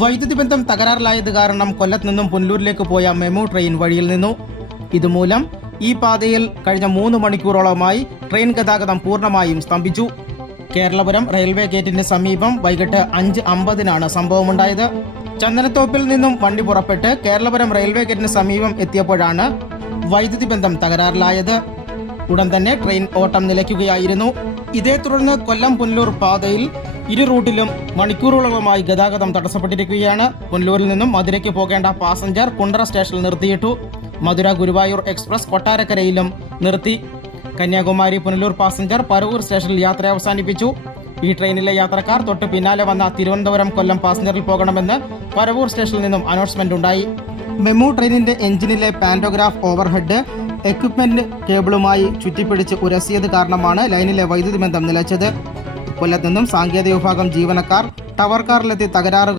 വൈദ്യുതി ബന്ധം തകരാറിലായത് കാരണം കൊല്ലത്ത് നിന്നും പുനലൂരിലേക്ക് പോയ മെമു ട്രെയിൻ വഴിയിൽ നിന്നു. ഇതുമൂലം ഈ പാതയിൽ കഴിഞ്ഞ 3 മണിക്കൂറോളമായി ട്രെയിൻ ഗതാഗതം പൂർണ്ണമായും സ്തംഭിച്ചു. കേരളപുരം റെയിൽവേ ഗേറ്റിന് സമീപം വൈകിട്ട് 5:50 സംഭവമുണ്ടായത്. ചന്ദനത്തോപ്പിൽ നിന്നും വണ്ടി പുറപ്പെട്ട് കേരളപുരം റെയിൽവേ ഗേറ്റിന് സമീപം എത്തിയപ്പോഴാണ് വൈദ്യുതി ബന്ധം തകരാറിലായത്. ഉടൻ തന്നെ ട്രെയിൻ ഓട്ടം നിലയ്ക്കുകയായിരുന്നു. ഇതേ തുടർന്ന് കൊല്ലം പുനലൂർ പാതയിൽ ഇരു റൂട്ടിലും മണിക്കൂറുകളോളമായി ഗതാഗതം തടസ്സപ്പെട്ടിരിക്കുകയാണ്. പുനലൂരിൽ നിന്നും മധുരയ്ക്ക് പോകേണ്ട പാസഞ്ചർ കുണ്ടറ സ്റ്റേഷനിൽ നിർത്തിയിട്ടു. മധുര ഗുരുവായൂർ എക്സ്പ്രസ് കൊട്ടാരക്കരയിലും നിർത്തി. കന്യാകുമാരി പുനലൂർ പാസഞ്ചർ പരവൂർ സ്റ്റേഷനിൽ യാത്ര അവസാനിപ്പിച്ചു. ഈ ട്രെയിനിലെ യാത്രക്കാർ തൊട്ട് പിന്നാലെ വന്ന തിരുവനന്തപുരം കൊല്ലം പാസഞ്ചറിൽ പോകണമെന്ന് പരവൂർ സ്റ്റേഷനിൽ നിന്നും അനൗൺസ്മെന്റ് ഉണ്ടായി. മെമു ട്രെയിനിന്റെ എഞ്ചിനിലെ പാന്റോഗ്രാഫ് ഓവർഹെഡ് എക്വിപ്മെന്റ് കേബിളുമായി ചുറ്റിപ്പിടിച്ച് ഉരസിയത് കാരണമാണ് ലൈനിലെ വൈദ്യുതി ബന്ധം നിലച്ചത്. കൊല്ലത്ത് നിന്നും സാങ്കേതിക വിഭാഗം ജീവനക്കാർ ടവർ കാറിലെത്തി തകരാറ്